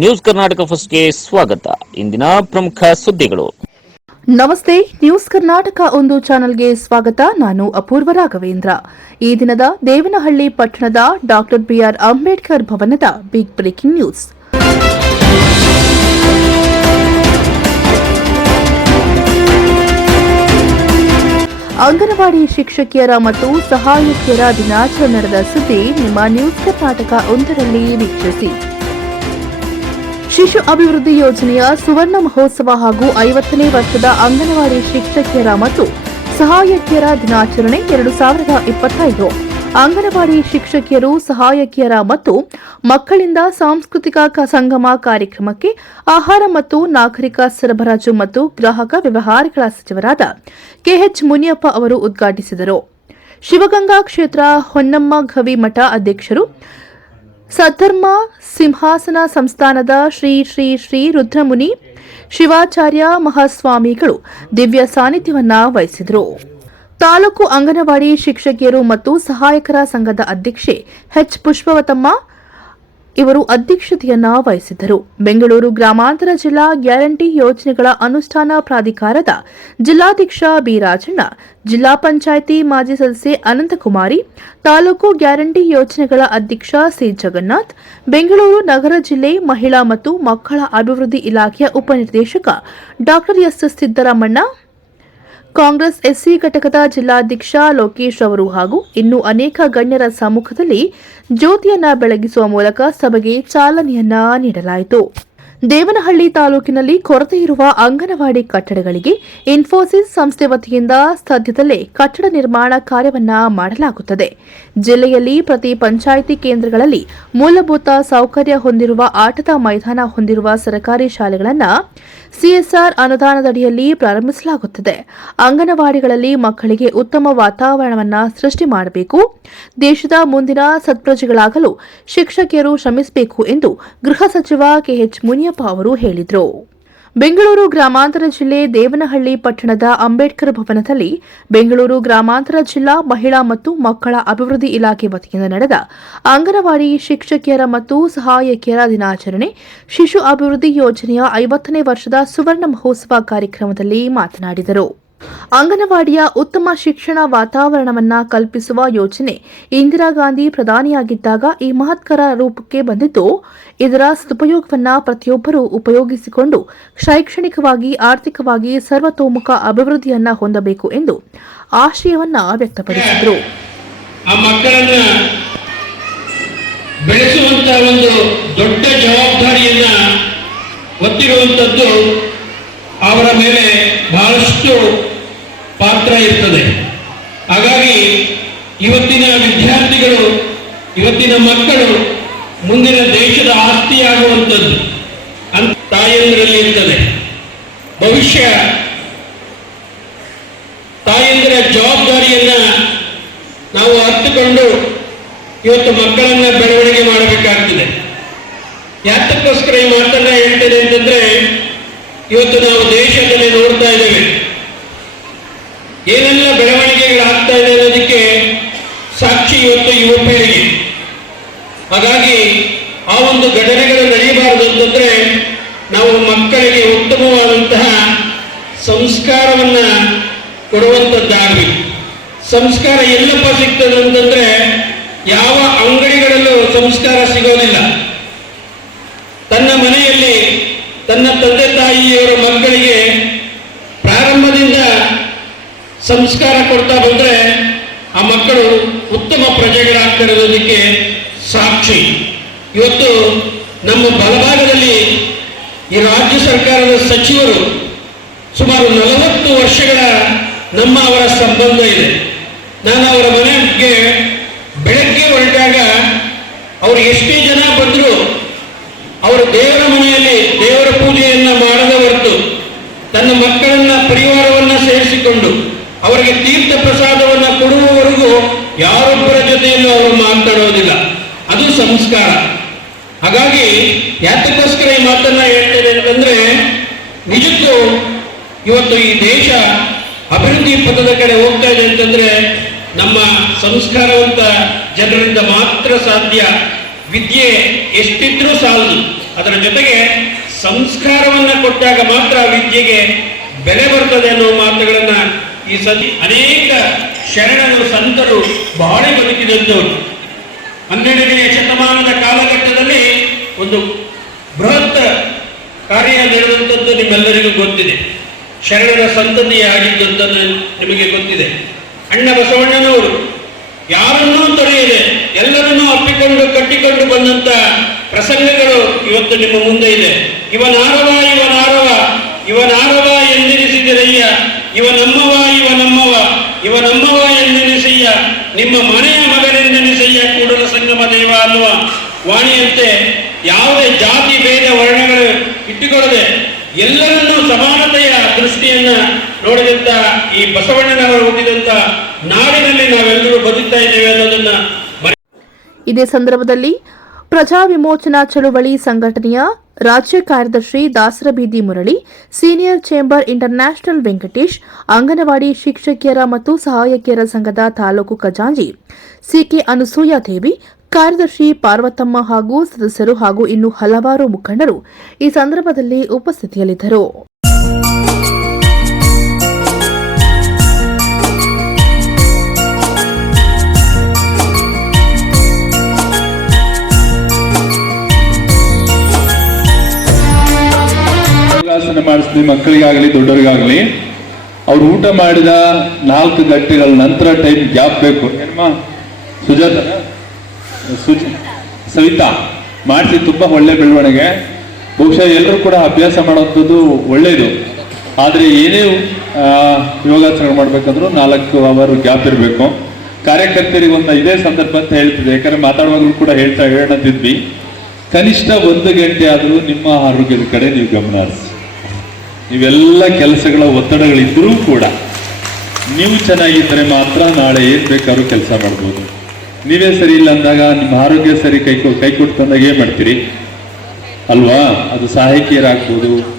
News Karnataka ಫಸ್ಟ್ಗೆ ಸ್ವಾಗತ. ಇಂದಿನ ಪ್ರಮುಖ ಸುದ್ದಿಗಳು. ನಮಸ್ತೆ, ನ್ಯೂಸ್ ಕರ್ನಾಟಕ ಒಂದು ಚಾನೆಲ್ಗೆ ಸ್ವಾಗತ. ನಾನು ಅಪೂರ್ವ ರಾಘವೇಂದ್ರ. ಈ ದಿನದ ದೇವನಹಳ್ಳಿ ಪಟ್ಟಣದ ಡಾಕ್ಟರ್ ಬಿಆರ್ ಅಂಬೇಡ್ಕರ್ ಭವನದ ಬಿಗ್ ಬ್ರೇಕಿಂಗ್ ನ್ಯೂಸ್. ಅಂಗನವಾಡಿ ಶಿಕ್ಷಕಿಯರ ಮತ್ತು ಸಹಾಯಕಿಯರ ದಿನಾಚರಣೆ ನಡೆದ ಸುದ್ದಿ ನಿಮ್ಮ ನ್ಯೂಸ್ ಕರ್ನಾಟಕ ಒಂದರಲ್ಲಿ ವೀಕ್ಷಿಸಿ. ಶಿಶು ಅಭಿವೃದ್ಧಿ ಯೋಜನೆಯ ಸುವರ್ಣ ಮಹೋತ್ಸವ ಹಾಗೂ ಐವತ್ತನೇ ವರ್ಷದ ಅಂಗನವಾಡಿ ಶಿಕ್ಷಕಿಯರ ಮತ್ತು ಸಹಾಯಕಿಯರ ದಿನಾಚರಣೆ ಎರಡು ಸಾವಿರದ ಇಪ್ಪತ್ತೈದು. ಅಂಗನವಾಡಿ ಶಿಕ್ಷಕಿಯರು, ಸಹಾಯಕಿಯರ ಮತ್ತು ಮಕ್ಕಳಿಂದ ಸಾಂಸ್ಕೃತಿಕ ಸಂಗಮ ಕಾರ್ಯಕ್ರಮಕ್ಕೆ ಆಹಾರ ಮತ್ತು ನಾಗರಿಕ ಸರಬರಾಜು ಮತ್ತು ಗ್ರಾಹಕ ವ್ಯವಹಾರಗಳ ಸಚಿವರಾದ ಕೆಎಚ್ ಮುನಿಯಪ್ಪ ಅವರು ಉದ್ಘಾಟಿಸಿದರು. ಶಿವಗಂಗಾ ಕ್ಷೇತ್ರ ಹೊನ್ನಮ್ಮ ಘವಿ ಮಠ ಅಧ್ಯಕ್ಷರು ಸದ್ಧರ್ಮ ಸಿಂಹಾಸನ ಸಂಸ್ಥಾನದ ಶ್ರೀ ಶ್ರೀ ಶ್ರೀ ರುದ್ರಮುನಿ ಶಿವಾಚಾರ್ಯ ಮಹಾಸ್ವಾಮಿಗಳು ದಿವ್ಯ ಸಾನ್ನಿಧ್ಯವನ್ನ ವಹಿಸಿದರು. ತಾಲೂಕು ಅಂಗನವಾಡಿ ಶಿಕ್ಷಕಿಯರು ಮತ್ತು ಸಹಾಯಕರ ಸಂಘದ ಅಧ್ಯಕ್ಷೆ ಎಚ್ ಪುಷ್ಪವತಮ್ಮ ಇವರು ಅಧ್ಯಕ್ಷತೆಯನ್ನ ವಹಿಸಿದ್ದರು. ಬೆಂಗಳೂರು ಗ್ರಾಮಾಂತರ ಜಿಲ್ಲಾ ಗ್ಯಾರಂಟಿ ಯೋಜನೆಗಳ ಅನುಷ್ಠಾನ ಪ್ರಾಧಿಕಾರದ ಜಿಲ್ಲಾಧ್ಯಕ್ಷ ಬಿರಾಜಣ್ಣ, ಜಿಲ್ಲಾ ಪಂಚಾಯಿತಿ ಮಾಜಿ ಸದಸ್ಯೆ ಅನಂತಕುಮಾರಿ, ತಾಲೂಕು ಗ್ಯಾರಂಟಿ ಯೋಜನೆಗಳ ಅಧ್ಯಕ್ಷ ಸಿ ಜಗನ್ನಾಥ್, ಬೆಂಗಳೂರು ನಗರ ಜಿಲ್ಲೆ ಮಹಿಳಾ ಮತ್ತು ಮಕ್ಕಳ ಅಭಿವೃದ್ಧಿ ಇಲಾಖೆಯ ಉಪನಿರ್ದೇಶಕ ಡಾ ಎಸ್ ಸಿದ್ದರಾಮಣ್ಣ ಕಾಂಗ್ರೆಸ್ ಎಸ್ಸಿ ಘಟಕದ ಜಿಲ್ಲಾಧ್ಯಕ್ಷ ಲೋಕೇಶ್ ಅವರು ಹಾಗೂ ಇನ್ನೂ ಅನೇಕ ಗಣ್ಯರ ಸಮ್ಮುಖದಲ್ಲಿ ಜ್ಯೋತಿಯನ್ನ ಬೆಳಗಿಸುವ ಮೂಲಕ ಸಭೆಗೆ ಚಾಲನೆಯನ್ನ ನೀಡಲಾಯಿತು. ದೇವನಹಳ್ಳಿ ತಾಲೂಕಿನಲ್ಲಿ ಕೊರತೆ ಇರುವ ಅಂಗನವಾಡಿ ಕಟ್ಟಡಗಳಿಗೆ ಇನ್ಫೋಸಿಸ್ ಸಂಸ್ಥೆ ವತಿಯಿಂದ ಸದ್ಯದಲ್ಲೇ ಕಟ್ಟಡ ನಿರ್ಮಾಣ ಕಾರ್ಯವನ್ನ ಮಾಡಲಾಗುತ್ತದೆ. ಜಿಲ್ಲೆಯಲ್ಲಿ ಪ್ರತಿ ಪಂಚಾಯಿತಿ ಕೇಂದ್ರಗಳಲ್ಲಿ ಮೂಲಭೂತ ಸೌಕರ್ಯ ಹೊಂದಿರುವ ಆಟದ ಮೈದಾನ ಹೊಂದಿರುವ ಸರ್ಕಾರಿ ಶಾಲೆಗಳನ್ನು ಸಿಎಸ್ಆರ್ ಅನುದಾನದಡಿಯಲ್ಲಿ ಪ್ರಾರಂಭಿಸಲಾಗುತ್ತದೆ. ಅಂಗನವಾಡಿಗಳಲ್ಲಿ ಮಕ್ಕಳಿಗೆ ಉತ್ತಮ ವಾತಾವರಣವನ್ನು ಸೃಷ್ಟಿ ಮಾಡಬೇಕು. ದೇಶದ ಮುಂದಿನ ಸತ್ಪ್ರಜೆಗಳಾಗಲು ಶಿಕ್ಷಕಿಯರು ಶ್ರಮಿಸಬೇಕು ಎಂದು ಗೃಹ ಸಚಿವ ಕೆಎಚ್ ಮುನಿಯಪ್ಪ ಅವರು ಹೇಳಿದರು. ಬೆಂಗಳೂರು ಗ್ರಾಮಾಂತರ ಜಿಲ್ಲೆ ದೇವನಹಳ್ಳಿ ಪಟ್ಟಣದ ಅಂಬೇಡ್ಕರ್ ಭವನದಲ್ಲಿ ಬೆಂಗಳೂರು ಗ್ರಾಮಾಂತರ ಜಿಲ್ಲಾ ಮಹಿಳಾ ಮತ್ತು ಮಕ್ಕಳ ಅಭಿವೃದ್ಧಿ ಇಲಾಖೆ ವತಿಯಿಂದ ನಡೆದ ಅಂಗನವಾಡಿ ಶಿಕ್ಷಕಿಯರ ಮತ್ತು ಸಹಾಯಕಿಯರ ದಿನಾಚರಣೆ, ಶಿಶು ಅಭಿವೃದ್ಧಿ ಯೋಜನೆಯ ಐವತ್ತನೇ ವರ್ಷದ ಸುವರ್ಣ ಮಹೋತ್ಸವ ಕಾರ್ಯಕ್ರಮದಲ್ಲಿ ಮಾತನಾಡಿದರು. ಅಂಗನವಾಡಿಯ ಉತ್ತಮ ಶಿಕ್ಷಣ ವಾತಾವರಣವನ್ನ ಕಲ್ಪಿಸುವ ಯೋಜನೆ ಇಂದಿರಾ ಗಾಂಧಿ ಪ್ರಧಾನಿಯಾಗಿದ್ದಾಗ ಈ ಮಹತ್ಕರ ರೂಪಕ್ಕೆ ಬಂದಿದ್ದು, ಇದರ ಸದುಪಯೋಗವನ್ನ ಪ್ರತಿಯೊಬ್ಬರೂ ಉಪಯೋಗಿಸಿಕೊಂಡು ಶೈಕ್ಷಣಿಕವಾಗಿ, ಆರ್ಥಿಕವಾಗಿ ಸರ್ವತೋಮುಖ ಅಭಿವೃದ್ಧಿಯನ್ನ ಹೊಂದಬೇಕು ಎಂದು ಆಶಯವನ್ನ ವ್ಯಕ್ತಪಡಿಸಿದರು. ಒಂದು ದೊಡ್ಡ ಜವಾಬ್ದಾರಿಯನ್ನ ಅವರ ಮೇಲೆ ಬಹಳಷ್ಟು ಪಾತ್ರ ಇರ್ತದೆ. ಹಾಗಾಗಿ ಇವತ್ತಿನ ವಿದ್ಯಾರ್ಥಿಗಳು, ಇವತ್ತಿನ ಮಕ್ಕಳು ಮುಂದಿನ ದೇಶದ ಆಸ್ತಿಯಾಗುವಂಥದ್ದು ಅಂತ ತಾಯಂದರಲ್ಲಿ ಇರ್ತದೆ. ಭವಿಷ್ಯ ತಾಯಂದಿರ ಜವಾಬ್ದಾರಿಯನ್ನ ನಾವು ಅರ್ಥಕೊಂಡು ಇವತ್ತು ಮಕ್ಕಳನ್ನ ಬೆಳವಣಿಗೆ ಮಾಡಬೇಕಾಗ್ತದೆ ಯಾತಕ್ಕೋಸ್ಕರ ಈ ಮಾತನ್ನ ಹೇಳ್ತೇನೆ ಅಂತಂದ್ರೆ ಇವತ್ತು ನಾವು ದೇಶದಲ್ಲಿ ನೋಡ್ತಾ ಇದ್ದೇವೆ ಏನೆಲ್ಲ ಬೆಳವಣಿಗೆಗಳಾಗ್ತಾ ಇದೆ ಅನ್ನೋದಕ್ಕೆ ಸಾಕ್ಷಿ ಇವತ್ತು ಯುವ ಪೀಳಿಗೆ ಹಾಗಾಗಿ ಆ ಒಂದು ಘಟನೆಗಳು ನಡೆಯಬಾರದು ಅಂತಂದ್ರೆ ನಾವು ಮಕ್ಕಳಿಗೆ ಉತ್ತಮವಾದಂತಹ ಸಂಸ್ಕಾರವನ್ನ ಕೊಡುವಂಥದ್ದಾಗಬೇಕು ಸಂಸ್ಕಾರ ಎಲ್ಲಪ್ಪ ಸಿಗ್ತದೆ ಅಂತಂದ್ರೆ ಯಾವ ಅಂಗಡಿಗಳಲ್ಲೂ ಸಂಸ್ಕಾರ ಸಿಗೋದಿಲ್ಲ. ತನ್ನ ಮನೆಯಲ್ಲಿ ತನ್ನ ತಂದೆ ತಾಯಿಯವರ ಮಕ್ಕಳಿಗೆ ಪ್ರಾರಂಭದಿಂದ ಸಂಸ್ಕಾರ ಕೊಡ್ತಾ ಬಂದ್ರೆ ಆ ಮಕ್ಕಳು ಉತ್ತಮ ಪ್ರಜೆಗಳಾಗ್ತಿರೋದಕ್ಕೆ ಸಾಕ್ಷಿ. ಇವತ್ತು ನಮ್ಮ ಬಲಭಾಗದಲ್ಲಿ ಈ ರಾಜ್ಯ ಸರ್ಕಾರದ ಸಚಿವರು ಸುಮಾರು ನಲವತ್ತು ವರ್ಷಗಳ ನಮ್ಮ ಅವರ ಸಂಬಂಧ ಇದೆ. ನಾನು ಅವರ ಮನೆಗೆ ಬೆಳಗ್ಗೆ ಹೊರಟಾಗ ಅವರು ಎಷ್ಟೇ ಜನ ಬಂದರು, ಅವರು ದೇವರ ಮನೆಯಲ್ಲಿ ದೇವರ ಪೂಜೆಯನ್ನು ಮಾಡದ ಹೊರತು ತನ್ನ ಮಕ್ಕಳನ್ನ, ಪರಿವಾರವನ್ನ ಸೇರಿಸಿಕೊಂಡು ಅವರಿಗೆ ತೀರ್ಥ ಪ್ರಸಾದವನ್ನು ಕೊಡುವವರೆಗೂ ಯಾರೊಬ್ಬರ ಜೊತೆಯಲ್ಲೂ ಅವರು ಮಾತಾಡೋದಿಲ್ಲ. ಅದು ಸಂಸ್ಕಾರ. ಹಾಗಾಗಿ ಯಾತಕ್ಕೋಸ್ಕರ ಈ ಮಾತನ್ನ ಹೇಳ್ತೇನೆ ಅಂತಂದ್ರೆ, ನಿಜಕ್ಕೂ ಇವತ್ತು ಈ ದೇಶ ಅಭಿವೃದ್ಧಿ ಪಥದ ಕಡೆ ಹೋಗ್ತಾ ಇದೆ ಅಂತಂದ್ರೆ ನಮ್ಮ ಸಂಸ್ಕಾರವಂತ ಜನರಿಂದ ಮಾತ್ರ ಸಾಧ್ಯ ವಿದ್ಯೆ ಎಷ್ಟಿದ್ರೂ ಸಾಲದು. ಅದರ ಜೊತೆಗೆ ಸಂಸ್ಕಾರವನ್ನ ಕೊಟ್ಟಾಗ ಮಾತ್ರ ವಿದ್ಯೆಗೆ ಬೆಲೆ ಬರ್ತದೆ ಅನ್ನೋ ಮಾತುಗಳನ್ನ ಈ ಸತಿ ಅನೇಕ ಶರಣರು, ಸಂತರು ಬಹಳ ಬದುಕಿದಂತವರು ಹನ್ನೆರಡನೆಯ ಶತಮಾನದ ಕಾಲಘಟ್ಟದಲ್ಲಿ ಒಂದು ಬೃಹತ್ ಕಾರ್ಯ ನಡೆದಂಥದ್ದು ನಿಮ್ಮೆಲ್ಲರಿಗೂ ಗೊತ್ತಿದೆ. ಶರಣರ ಸಂತತಿಯಾಗಿದ್ದು ಅಂತ ನಿಮಗೆ ಗೊತ್ತಿದೆ. ಅಣ್ಣ ಬಸವಣ್ಣನವರು ಯಾರನ್ನೂ ತೊರೆಯದೆ ಎಲ್ಲರನ್ನೂ ಅಪ್ಪಿಕೊಂಡು ಕಟ್ಟಿಕೊಂಡು ಬಂದಂತ ಪ್ರಸಂಗಗಳು ಇವತ್ತು ನಿಮ್ಮ ಮುಂದೆ ಇದೆ. ಇವನಾರವ ಇವನಾರವ ಇವನಾರವ ಇವ ನಮ್ಮವ ಇವ ನಮ್ಮವ ಇವ ನಮ್ಮವ ಎಂದೆನಿಸಯ್ಯ, ನಿಮ್ಮ ಮನೆಯ ಮಗನೆಂದೆನಿಸಯ್ಯ ಕೂಡಲ ಸಂಗಮ ದೇವ ಅನ್ನುವ ವಾಣಿಯಂತೆ ಯಾವುದೇ ಜಾತಿ, ಭೇದ, ವರ್ಣಗಳು ಇಟ್ಟುಕೊಳ್ಳದೆ ಎಲ್ಲರನ್ನೂ ಸಮಾನತೆಯ ದೃಷ್ಟಿಯನ್ನ ನೋಡಿದಂತ ಈ ಬಸವಣ್ಣನವರು ಹುಟ್ಟಿದಂತ ನಾಡಿನಲ್ಲಿ ನಾವೆಲ್ಲರೂ ಬದುಕ್ತಾ ಇದ್ದೇವೆ ಅನ್ನೋದನ್ನ ಇದೇ ಸಂದರ್ಭದಲ್ಲಿ ಪ್ರಜಾ ವಿಮೋಚನಾ ಚಳುವಳಿ ಸಂಘಟನೆಯ ರಾಜ್ಯ ಕಾರ್ಯದರ್ಶಿ Dasarabeedi Murali, senior chamber international Venkatesh, anganwadi ಶಿಕ್ಷಕಿಯರ ಮತ್ತು ಸಹಾಯಕಿಯರ ಸಂಘದ ತಾಲೂಕು ಖಜಾಂಜಿ ಸಿಕೆ ಅನಸೂಯ ದೇವಿ, ಕಾರ್ಯದರ್ಶಿ ಪಾರ್ವತಮ್ಮ ಹಾಗೂ ಸದಸ್ಯರು ಹಾಗೂ ಇನ್ನು ಹಲವಾರು ಮುಖಂಡರು ಈ ಸಂದರ್ಭದಲ್ಲಿ ಉಪಸ್ಥಿತಿಯಲ್ಲಿದ್ದರು. ಯೋಗಾಸನ ಮಾಡಿಸ್ತೀನಿ ಮಕ್ಕಳಿಗಾಗಲಿ, ದೊಡ್ಡವರಿಗಾಗಲಿ. ಅವ್ರು ಊಟ ಮಾಡಿದ ನಾಲ್ಕು ಗಂಟೆಗಳ ನಂತರ ಟೈಮ್ ಗ್ಯಾಪ್ ಬೇಕು. ಏನಮ್ಮ? ಸುಜಾತ? ಸುಜ, ಸವಿತಾ, ಮಾಡಿಸಿ, ತುಂಬಾ ಒಳ್ಳೆ ಬೆಳವಣಿಗೆ. ಬಹುಶಃ ಎಲ್ಲರೂ ಕೂಡ ಅಭ್ಯಾಸ ಮಾಡುವಂಥದ್ದು ಒಳ್ಳೆಯದು ಆದರೆ ಏನೇ ಯೋಗಾಸನ ಮಾಡಬೇಕಂದ್ರೂ ನಾಲ್ಕು ಅವರ್ ಗ್ಯಾಪ್ ಇರಬೇಕು. ಕಾರ್ಯಕರ್ತರಿಗೆ ಒಂದು ಇದೇ ಸಂದರ್ಭ ಅಂತ ಹೇಳ್ತಿದೆ ಯಾಕಂದ್ರೆ ಮಾತಾಡುವಾಗಲೂ ಕೂಡ ಹೇಳ್ತಾ ಹೇಳಿದ್ವಿ ಕನಿಷ್ಠ ಒಂದು ಗಂಟೆ ಆದರೂ ನಿಮ್ಮ ಆರೋಗ್ಯದ ಕಡೆ ನೀವು ಗಮನ ಹರಿಸಿ. ಇವೆಲ್ಲ ಕೆಲಸಗಳ ಒತ್ತಡಗಳಿದ್ರೂ ಕೂಡ ನೀವು ಚೆನ್ನಾಗಿದ್ದರೆ ಮಾತ್ರ ನಾಳೆ ಏನು ಬೇಕಾದ್ರೂ ಕೆಲಸ ಮಾಡ್ಬೋದು. ನೀವೇ ಸರಿ ಇಲ್ಲ ಅಂದಾಗ ನಿಮ್ಮ ಆರೋಗ್ಯ ಸರಿ ಕೊ- ಕೈ ಕೊಟ್ಟು ತಂದಾಗ ಏನು ಮಾಡ್ತೀರಿ? ಅಲ್ವಾ? ಅದು ಸಹಾಯಕಿಯರಾಗ್ಬೋದು,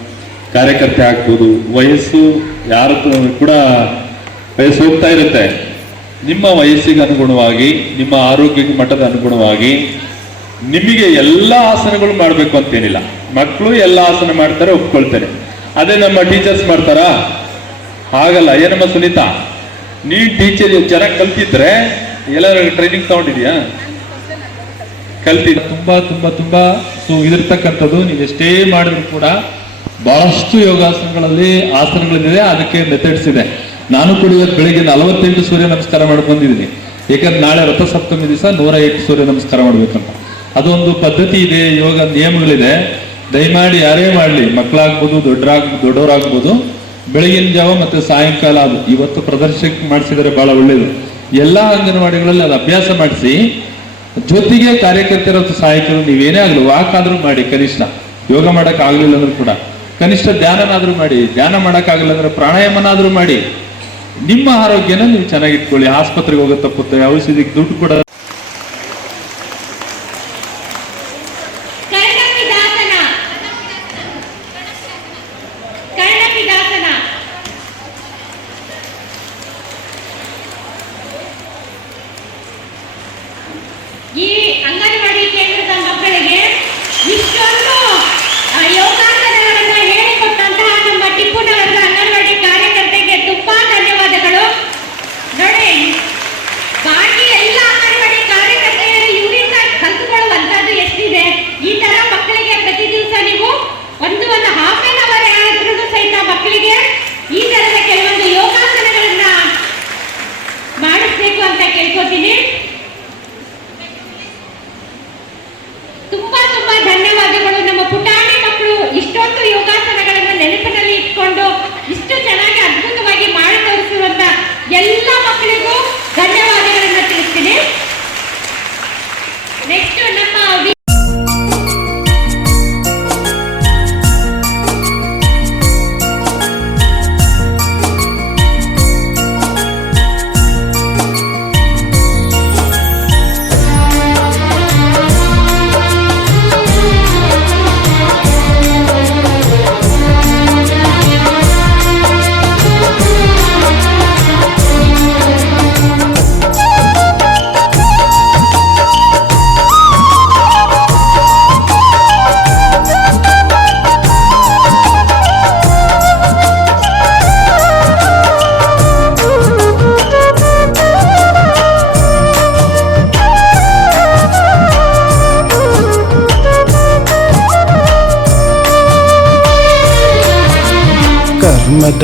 ಕಾರ್ಯಕರ್ತೆ ಆಗ್ಬೋದು, ವಯಸ್ಸು ಯಾರ ಕೂಡ ವಯಸ್ಸು ಹೋಗ್ತಾ ಇರುತ್ತೆ. ನಿಮ್ಮ ವಯಸ್ಸಿಗೆ ಅನುಗುಣವಾಗಿ, ನಿಮ್ಮ ಆರೋಗ್ಯಕ್ಕೆ ಮಟ್ಟದ ಅನುಗುಣವಾಗಿ ನಿಮಗೆ ಎಲ್ಲ ಆಸನಗಳು ಮಾಡಬೇಕು ಅಂತೇನಿಲ್ಲ ಮಕ್ಕಳು ಎಲ್ಲ ಆಸನ ಮಾಡ್ತಾರೆ, ಒಪ್ಕೊಳ್ತಾರೆ. ಅದೇ ನಮ್ಮ ಟೀಚರ್ಸ್ ಮಾಡ್ತಾರಾ? ಆಗಲ್ಲ ಏನಮ್ಮ ಸುನೀತಾ? ನೀ ಟೀಚರ್ ಚೆನ್ನಾಗಿ ಕಲ್ತಿದ್ರೆ ಎಲ್ಲರೂ ಟ್ರೈನಿಂಗ್ ತಗೊಂಡಿದ್ಯಾ? ಕಲ್ತಿದ್ದ ತುಂಬಾ ತುಂಬಾ ತುಂಬಾ. ಸೊ ಇದಿರ್ತಕ್ಕಂಥದ್ದು ನೀವು ಎಷ್ಟೇ ಮಾಡಿದ್ರು ಕೂಡ ಬಹಳಷ್ಟು ಯೋಗಾಸನಗಳಲ್ಲಿ ಆಸನಗಳಿದೆ ಅದಕ್ಕೆ ಮೆಥಡ್ಸ್ ಇದೆ. ನಾನು ಕೂಡ ಇವತ್ತು ಬೆಳಿಗ್ಗೆ ನಲವತ್ತೆಂಟು ಸೂರ್ಯ ನಮಸ್ಕಾರ ಮಾಡಿ ಬಂದಿದ್ದೀನಿ. ಯಾಕಂದ್ರೆ ನಾಳೆ ರಥಸಪ್ತಮಿ ದಿವಸ ನೂರ ಎಂಟು ಸೂರ್ಯ ನಮಸ್ಕಾರ ಮಾಡ್ಬೇಕಂತ. ಅದೊಂದು ಪದ್ಧತಿ ಇದೆ, ಯೋಗ ನಿಯಮಗಳಿದೆ. ದಯಮಾಡಿ ಯಾರೇ ಮಾಡಲಿ, ಮಕ್ಕಳಾಗ್ಬೋದು, ದೊಡ್ಡರಾಗ, ದೊಡ್ಡವರಾಗ್ಬೋದು, ಬೆಳಗಿನ ಜಾವ ಮತ್ತು ಸಾಯಂಕಾಲ ಅದು. ಇವತ್ತು ಪ್ರದರ್ಶನಕ್ಕೆ ಮಾಡಿಸಿದರೆ ಬಹಳ ಒಳ್ಳೇದು. ಎಲ್ಲಾ ಅಂಗನವಾಡಿಗಳಲ್ಲಿ ಅದು ಅಭ್ಯಾಸ ಮಾಡಿಸಿ, ಜೊತೆಗೆ ಕಾರ್ಯಕರ್ತರ ಸಹಾಯಕರು ನೀವೇನೇ ಆಗಲಿ ವಾಕ್ ಆದ್ರೂ ಮಾಡಿ ಕನಿಷ್ಠ. ಯೋಗ ಮಾಡಕ್ ಆಗ್ಲಿಲ್ಲ ಅಂದ್ರೂ ಕೂಡ. ಕನಿಷ್ಠ ಧ್ಯಾನನಾದ್ರೂ ಮಾಡಿ, ಧ್ಯಾನ ಮಾಡಕ್ ಆಗಿಲ್ಲ ಅಂದ್ರೆ ಪ್ರಾಣಾಯಾಮನಾದ್ರೂ ಮಾಡಿ. ನಿಮ್ಮ ಆರೋಗ್ಯನ ನೀವು ಚೆನ್ನಾಗಿಟ್ಕೊಳ್ಳಿ. ಆಸ್ಪತ್ರೆಗೆ ಹೋಗೋ ತಪ್ಪುತ್ತೆ, ಔಷಧಿಗೆ ದುಡ್ಡು ಕೂಡ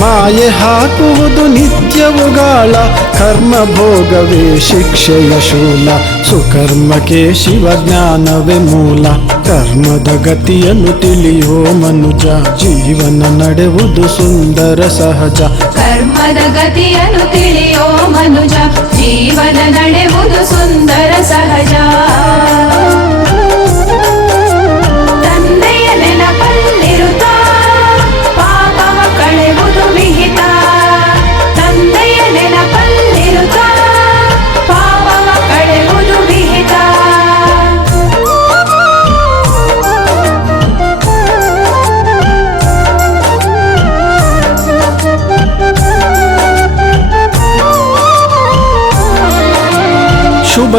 ಮಾಯೆ ಹಾಕುವುದು ನಿತ್ಯವುಗಳ ಕರ್ಮ ಭೋಗವೇ ಶಿಕ್ಷೆಯ ಶೂಲ. ಸುಕರ್ಮಕ್ಕೆ ಶಿವಜ್ಞಾನವೇ ಮೂಲ. ಕರ್ಮದ ಗತಿಯನ್ನು ತಿಳಿಯೋ ಮನುಜ. ಜೀವನ ನಡೆವುದು ಸುಂದರ ಸಹಜ. ಕರ್ಮದ ಗತಿಯನ್ನು ತಿಳಿಯೋ ಮನುಜ. ಜೀವನ ನಡೆವುದು ಸುಂದರ ಸಹಜ.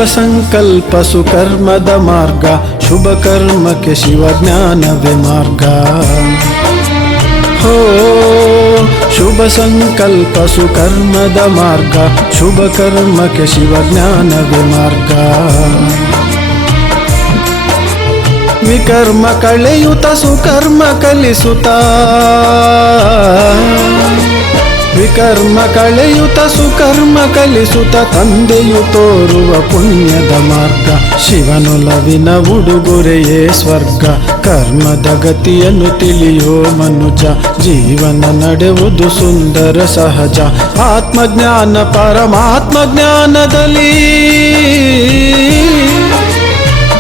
ಸಂಕಲ್ಪ ಸುಕರ್ಮದ ಮಾರ್ಗ, ಶುಭ ಕರ್ಮಕ್ಕೆ ಮಾರ್ಗ. ಹೋ, ಶುಭ ಸಂಕಲ್ಪ ಸುಕರ್ಮದ ಮಾರ್ಗ, ಶುಭ ಕರ್ಮಕ್ಕೆ ಮಾರ್ಗ. ವಿಕರ್ಮ ಕಳೆಯುತ ಸುಕರ್ಮ ಕಲಿಸುತ್ತ ವಿಕರ್ಮ ಕಳೆಯುತ ಸುಕರ್ಮ ಕಲಿಸುತ್ತ ತಂದೆಯು ತೋರುವ ಪುಣ್ಯದ ಮಾರ್ಗ. ಶಿವನುಲವಿನ ಉಡುಗೊರೆಯೇ ಸ್ವರ್ಗ. ಕರ್ಮದ ಗತಿಯನ್ನು ತಿಳಿಯೋ ಮನುಜ. ಜೀವನ ನಡೆವುದು ಸುಂದರ ಸಹಜ. ಆತ್ಮಜ್ಞಾನ ಪರಮಾತ್ಮ ಜ್ಞಾನದಲ್ಲಿ